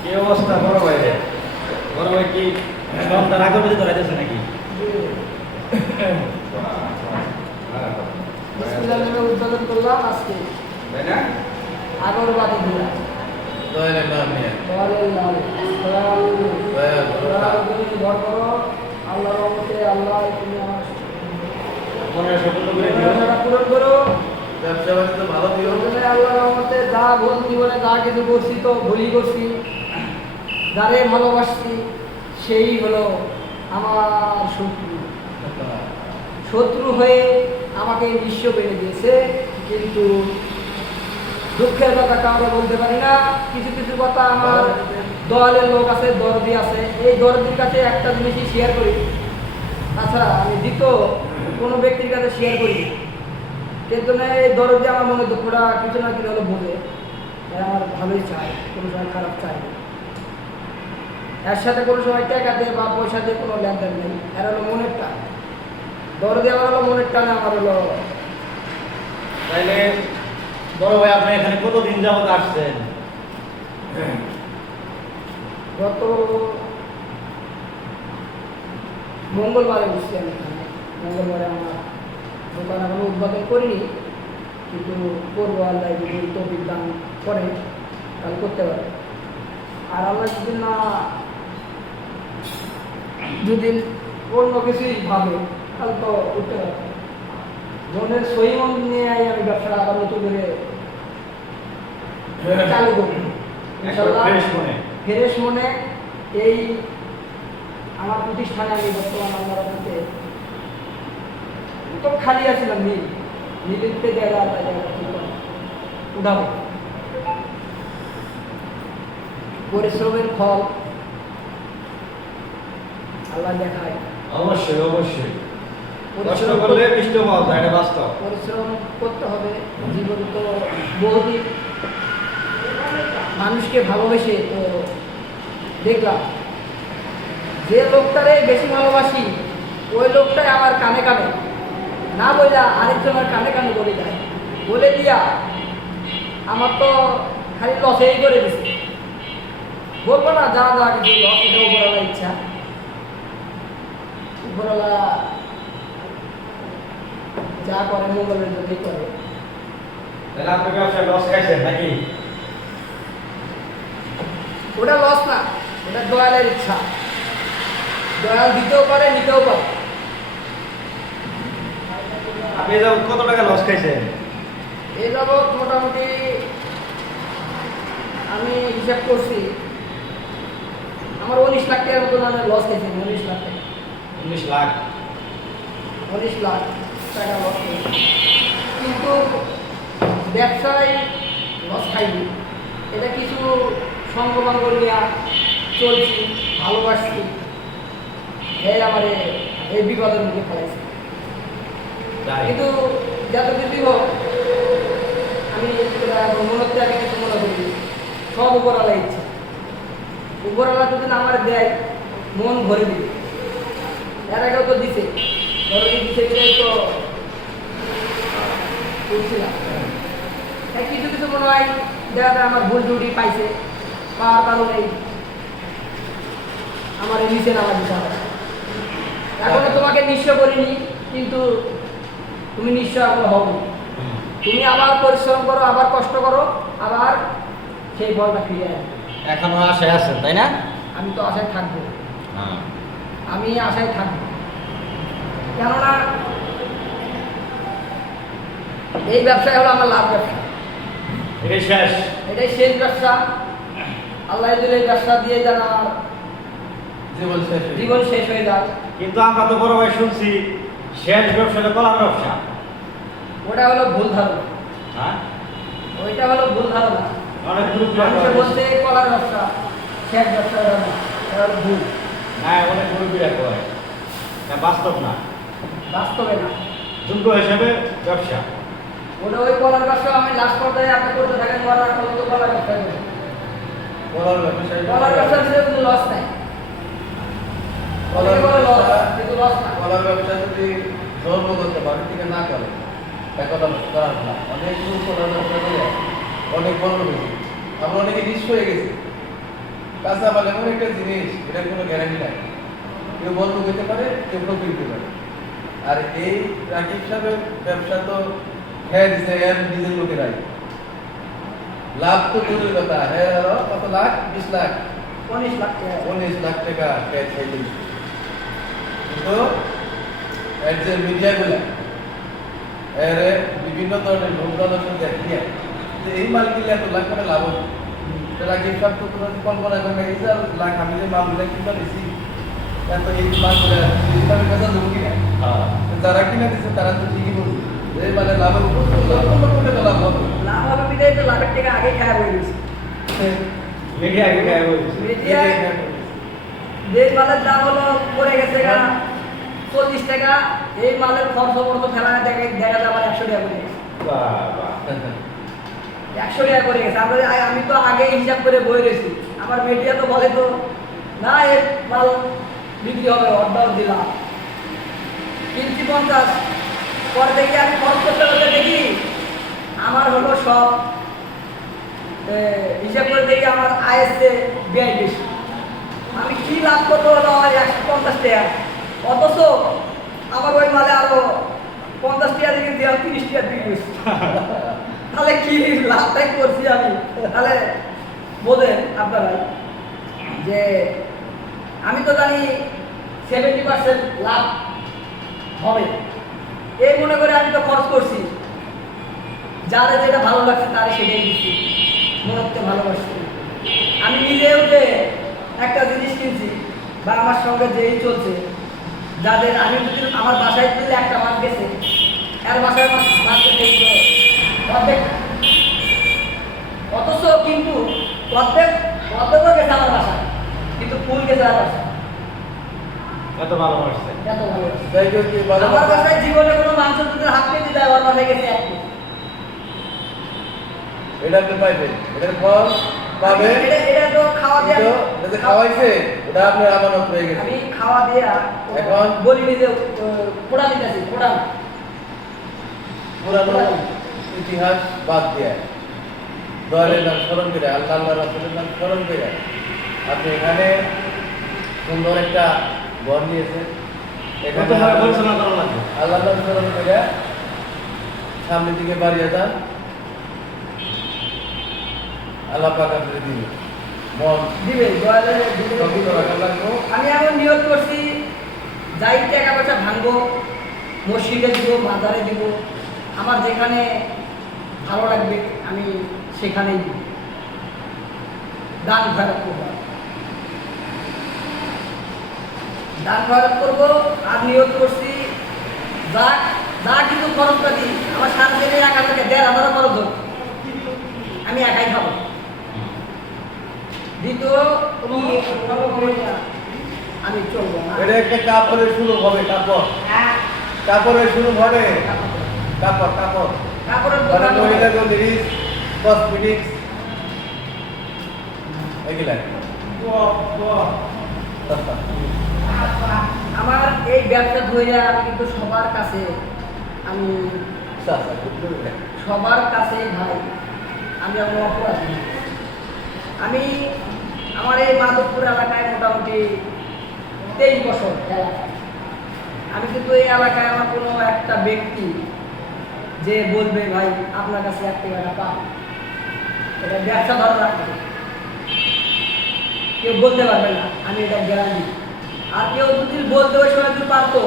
কি অবস্থা বড় ভাই রে? বড় ভাই কি সন্তান আগের মধ্যে ধরাইতেছে নাকি? উদ্বোধন করলাম আজকে, তাই না? আগর বাদে দিয়া দয়ালের নাম নিয়ে বড় বড় আল্লাহর রহমতে আল্লাহ তুমি আমার মনের স্বপ্ন করে দিও। মনটা পূরণ করো। ব্যবসা বাণিজ্য ভালো দিও। প্রথমে আল্লাহর রহমতে যা ভুল জীবনে যা কিছু করছি তো ভুলই করছি, যারে ভালোবাসছি সেই হলো আমার শত্রু। শত্রু হয়ে আমাকে বিশ্ব বেড়ে দিয়েছে, কিন্তু দুঃখের কথা কাউকে বলতে পারি না। কিছু কিছু কথা আমার দলের লোক আছে, দরদি আছে, এই দরদির কাছে একটা জিনিসই শেয়ার করি, তাছাড়া আমি দ্বিতীয় কোনো ব্যক্তির কাছে শেয়ার করি। কিন্তু না, এই দরদি আমার মনে দুঃখটা কিছু না কিছু হলে বোঝে, তাই আমার ভালোই চায়, কোনো সময় খারাপ চায় না। এর সাথে কোনো সময় টাকা দিয়ে বা পয়সা দিয়ে কোনো লেনদেন নেই, এর হলো মনের টান। দরদি আমার হলো মনের টান, আমার হলো। তাইলে বড় ভাই আপনি এখানে কতদিন যাবত আসছেন? গত মঙ্গলবারে বসছি আমি এখানে। মঙ্গলবারে আমার দোকান এখনো উদ্বোধন করিনি, কিন্তু করবো। আল্লাহ যদি তৌফিক দান করে তাহলে করতে পারে। আর আল্লাহ যদি না, যদি অন্য কিছুই ভাবে তাহলে তো উঠতে পারে। মনের সহি মন নিয়ে আমি ব্যবসাটা আবার নতুন করে চালু করবো ইনশাআল্লাহ। ফ্রেশ মনে এই আমার প্রতিষ্ঠানে আমি বর্তমান আমার মধ্যে তো খালি আছিলাম, মিলিতে জায়গা উঠাবো। পরিশ্রমের ফল আল্লাহ দেখায়। অবশ্যই অবশ্যই, কষ্ট করলে মিষ্টি পাওয়া যায়, এটা বাস্তব। পরিশ্রম করতে হবে। জীবন তো বহুদিন মানুষকে ভালোবেসে তো দেখলাম যে লোকটারে বেশি ভালোবাসি ওই লোকটাই আমার কানে কানে না বইলা আরেকজনের কানে কানে বলে যায়, বলে দিয়া আমার তো খালি লসেই করে দিছে। বলবো না যা যা কিছু লস, এটা উপরওয়ালা ইচ্ছা, উপরওয়ালা যা করে মঙ্গলের জন্যই করে। তাহলে আপনি ব্যবসায় লস খাইছেন নাকি? ওটা লস না, ওটা দয়ালের ইচ্ছা। দয়াল দিতেও পারে, নিতেও পারে। আপনি যাবত কত টাকা লস খাইছেন? এই যাবৎ মোটামুটি আমি হিসাব করছি, আমার 19 লাখ টাকার মতন আমি লস খেয়েছি। 19 লাখ টাকা, 19 লাখ। 19 লাখ টাকা লস খেয়েছি। কিন্তু ব্যবসায় লস খাইনি, এটা কিছু সংগঠন করিয়া চলছি, ভালোবাসছি, এই আমার এই বিপদের মুখে ফেলাইছি। কিন্তু যত কিছুই হোক, আমি মনতে আগে কিছু মনে করি সব উপরওয়ালা ইচ্ছা। উপরওয়ালা যদি না আমার দেয়, মন ভরে দিবে। এর আগেও তো দিছে, ধরো দিছে বিদায় তো করছিলাম। কিছু কিছু মনে হয় দেখা যায় আমার ভুল ত্রুটি পাইছে, পাওয়ার কারণে আমার এই নিচে নামা দিতে হবে। এখনো তোমাকে নিঃস্ব করিনি, কিন্তু তুমি নিঃস্ব এখনো হও। তুমি আবার পরিশ্রম করো, আবার কষ্ট করো, আবার সেই ফলটা ফিরে আসবে। এখনো আশায় আছেন তাই না? আমি তো আশায় থাকবো, হ্যাঁ। আমি আশায় থাকবো। কেননা এই ব্যবসায় হলো আমার লাভ ব্যবসা, এটাই শেষ। এটাই শেষ ব্যবসা। আল্লাহ যদি এই ব্যবসা দিয়ে যেন আমার জীবন শেষ হয়ে যায়। কিন্তু আমরা তো বড় ভাই শুনছি শেষ ব্যবসাটা কলার ব্যবসা। ওটা হলো ভুল ধারণা, হ্যাঁ, ওইটা হলো ভুল ধারণা। অনেক গ্রুপ মানুষে বলছে কলার ব্যবসা, শেষ ব্যবসা, এটা হলো ভুল। হ্যাঁ, অনেক গ্রুপ করে, বাস্তব না, বাস্তবে না। যোগ্য হিসেবে ব্যবসা। ওটা ওই কলার ব্যবসা আমি লাস্ট পর্যায়ে আপনি করতে থাকেন, কলার তো কলার ব্যবসা করি। কলার ব্যবসার ভিতরে কিন্তু লস নাই, কিন্তু লস না। কলার ব্যবসা যদি জন্ম করতে বাড়ি থেকে না করে, একথা করার না। অনেক কলার ব্যবসা করে অনেক বড় হয়েছে। আমরা অনেকে নিঃস্ব হয়ে গেছে। কাঁচা মাল এমন একটা জিনিস, এটার কোনো গ্যারান্টি নাই। কেউ বন্ধ হইতে পারে, কেউ প্রফিট দিতে পারে। আর এই রাকিব সাহেবের ব্যবসা তো হ্যাঁ দিছে এর নিজের লোকেরাই। লাভ তো দূরের কথা, হ্যাঁ কত লাখ? 20 লাখ, 19 লাখ টাকা। 19 লাখ টাকা ক্যাশ খাইতে দিচ্ছে। কিন্তু এর যে মিডিয়াগুলা এর বিভিন্ন ধরনের লোক প্রদর্শন দেখিয়ে যে এই মাল কিনলে এত লাখ করে লাভ হবে। রাকিব সাহেব তো কোনো কল্পনা করে এই যে লাখ আমি যে মালগুলা কিনতে দিছি এত এই মালগুলা হিসাবে কাছে দেবো কিনা। যারা কিনে দিচ্ছে তারা তো ঠিকই বলছে যে এই মালে লাভ হবে, লক্ষ লক্ষ টাকা লাভ হবে। লাভ হবে বিদায় তো লাখের টাকা আগে খাওয়া হয়ে গেছে। মিডিয়া আগে গায়ে বলছে মিডিয়া যে মালের দাম হলো পড়ে গেছে গা 40 টাকা, এই মালের খরচ পড়তো ফেলা দেখা দেখা যায় আমার 100 টাকা করে গেছে। বাবা 100 টাকা করে গেছে। আমি তো আগে হিসাব করে বই রয়েছি। আমার মিডিয়া তো বলে তো না এর মাল বিক্রি হবে, অর্ডার দিলাম কিনছি 50, পরে দেখি আমি খরচ করতে করতে দেখি আমার হলো সব হিসাব করে দেখি আমার আয়ের চেয়ে ব্যয় বেশি। আমি কি লাভ করবো হলো আমার 150 টাকা, অথচ আমার ওই মালে আরো 50 টাকা থেকে দিলাম 30 টাকা বিক্রি হয়েছে। তাহলে কি লাভটাই করছি আমি। তাহলে বোঝেন আপনারাই যে আমি তো জানি 70% লাভ হবে, এই মনে করে আমি তো খরচ করছি। যাদের যেটা ভালো লাগছে তারা সেটাই দিচ্ছি, মনে হচ্ছে ভালোবাসছি। আমি নিজেও যে একটা জিনিস কিনছি বা আমার সঙ্গে যেই চলছে, যাদের আমি যদি আমার বাসায় তুললে একটা মাছ গেছে, এর বাসায় মাছ গেছে অর্ধেক, অথচ কিন্তু অর্ধেকও গেছে আমার বাসায়, কিন্তু ফুল গেছে আমার বাসায়। এত ভালো মারছে। এত ভালোবাসি। যাই হোক কি ভালো আমার বাসায় জীবনে কোনো মাংস দুধের হাত কেটে দেয়, ওর বাসায় গেছে এক পিস। এটা আপনি পাইবেন, এটার ফল পাবে। এটা তো খাওয়া দিয়ে এটা যে খাওয়াইছে ওটা আপনার আমানত হয়ে গেছে। আমি খাওয়া দিয়ে এখন বলি যে পোড়া দিতেছি, পোড়া পুরানো ইতিহাস বাদ দিয়ে দয়ালের নাম স্মরণ করে, আল্লাহ আল্লাহ রাসূলের নাম স্মরণ করে আপনি এখানে সুন্দর একটা ঘর নিয়েছেন। কত ভাবে পরিচালনা করা লাগবে। আল্লাহ নাম স্মরণ করে সামনের দিকে বাড়িয়ে যান, আল্লাহ পাক আপনাকে দিবে মন দিবে, দয়ালে দিবে। পবিত্র রাখা লাগবে। আমি এমন নিয়ত করছি, যাই টাকা পয়সা ভাঙবো, মসজিদে দিব, মাজারে দিব, আমার যেখানে ভালো লাগবে আমি সেখানেই দিব, দান খয়রাত করবো। দান খয়রাত করবো। আর নিয়ত করছি যা যা কিন্তু খরচ পাতি আমার সাত দিনে 1,000 থেকে 1,500 খরচ হোক, আমি একাই খাবো। দ্বিতীয় আমি চলবো না। এটা একটা কাপড়ের শুরু হবে, কাপড়ের শুরু হবে, কাপড় কাপড়ের মানে দোকান হবে। মহিলাদের লিরিক্স, কসমেটিক্স এগুলা। আমার এই ব্যবসা ধরে আমি কিন্তু সবার কাছে, আমি সবার কাছে ভাই আমি আমার অপরাধী। আমি আমার এই মাধবপুর এলাকায় মোটামুটি 23 বছর এলাকায়। আমি কিন্তু এই এলাকায় আমার কোনো একটা ব্যক্তি যে বলবে ভাই আপনার কাছে 1 টাকা পাবো, এটা ব্যবসা ধরে রাখবে, কেউ বলতে পারবে না, আমি এটা গ্যারান্টি। আর কেউ যদি বলতে ওই সময় যদি পারতো,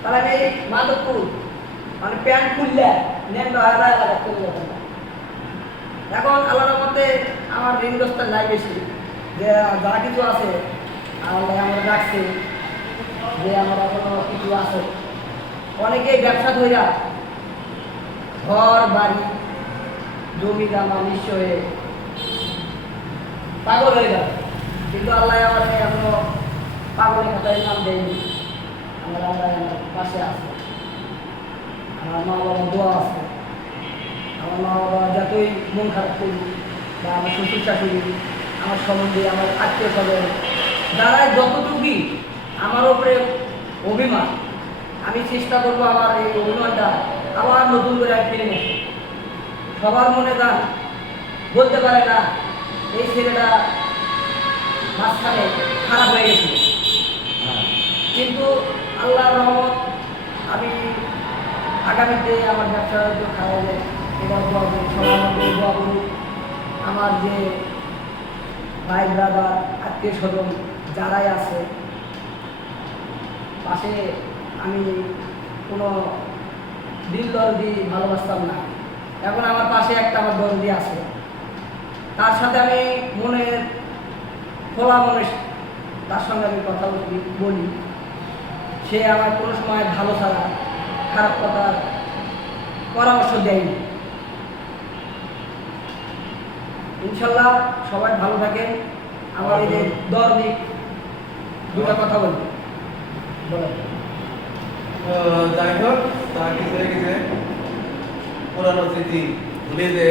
তাহলে আমি এই মাধবপুর মানে প্যান্ট খুললে নেমটা হাজার এলাকা চলে যেতাম। এখন আল্লাহর মধ্যে আমার ঋণগ্রস্ত নাই বেশি, যে যা কিছু আছে আল্লাহ আমরা রাখছে, যে আমার এখনো কিছু আছে। অনেকেই ব্যবসা ধইরা ঘর বাড়ি জমি জামা নিঃস্ব হয়ে পাগল হয়ে গেল, কিন্তু আল্লাহ আমার এখনো পাগলের খাতায় নাম দেয়নি। আমার আল্লাহ আমার পাশে আছে, আমার মা বাবার দোয়া আছে। আমার মা বাবা যতই মন খারাপ করি বা আমার শ্বশুর শাশুড়ি, আমার সম্বন্ধে আমার আত্মীয় স্বজন, যারাই যতটুকুই আমার উপরে অভিমান, আমি চেষ্টা করবো আমার এই অভিমানটা আবার নতুন করে ফিরে নিতে। সবার মনে গান বলতে পারে না এই ছেলেটা মাঝখানে খারাপ হয়ে গেছিল, হ্যাঁ। কিন্তু আল্লাহর রহমত আমি আগামীতে আমার ব্যবসা হয়তো খাওয়া যায়, এটা দোয়া করি, সবাই আমাকে দোয়া করুক। আমার যে ভাই ব্রাদার আত্মীয় স্বজন যারাই আছে পাশে, আমি কোনো দিল দরদি ভালোবাসতাম না, এখন আমার পাশে একটা আমার দরদি আছে, তার সাথে আমি মনের খোলা মনে তার সঙ্গে আমি কথা বলি। সে আমার কোনো সময় ভালো ছাড়া খারাপ কথা পরামর্শ দেয়নি। ইনশাল্লাহ সবাই ভালো থাকেন। আমার এই যে দরদি দুটা কথা বলবো, বলেন। তো যাই হোক, তা কিছু কিছু পুরানো স্মৃতি ভুলে যে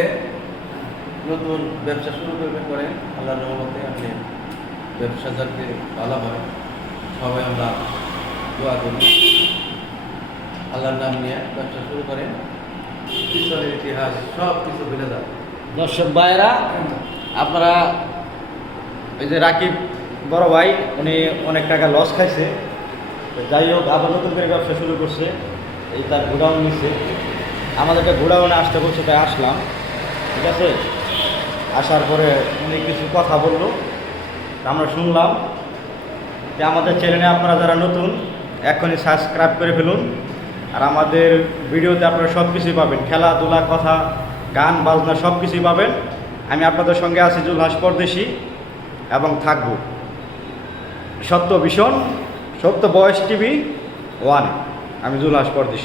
নতুন ব্যবসা শুরু করবেন করে আল্লাহর রহমতে আপনি ব্যবসা যাতে ভালো হয় সবাই আমরা দোয়া করি। আল্লাহর নাম নিয়ে ব্যবসা শুরু করেন, পিছনের ইতিহাস সব কিছু ভুলে যাবে। দর্শক ভাইয়েরা, আপনারা ওই যে রাকিব বড় ভাই, উনি অনেক টাকা লস খাইছে, তো যাই হোক আবার নতুন করে ব্যবসা শুরু করছে। এই তার গোডাউন নিচ্ছে, আমাদেরকে গোডাউনে আসতে বলছে, তাই আসলাম। ঠিক আছে, আসার পরে উনি কিছু কথা বললো, আমরা শুনলাম। যে আমাদের চ্যানেলে আপনারা যারা নতুন, এখনই সাবস্ক্রাইব করে ফেলুন। আর আমাদের ভিডিওতে আপনারা সব কিছুই পাবেন, খেলাধুলা, কথা, গান বাজনা সব কিছুই পাবেন। আমি আপনাদের সঙ্গে আছি জুলহাস পরদেশি এবং থাকব সত্য ভীষণ, সত্য বয়স টিভি 1। আমি জুলহাস পরদেশি।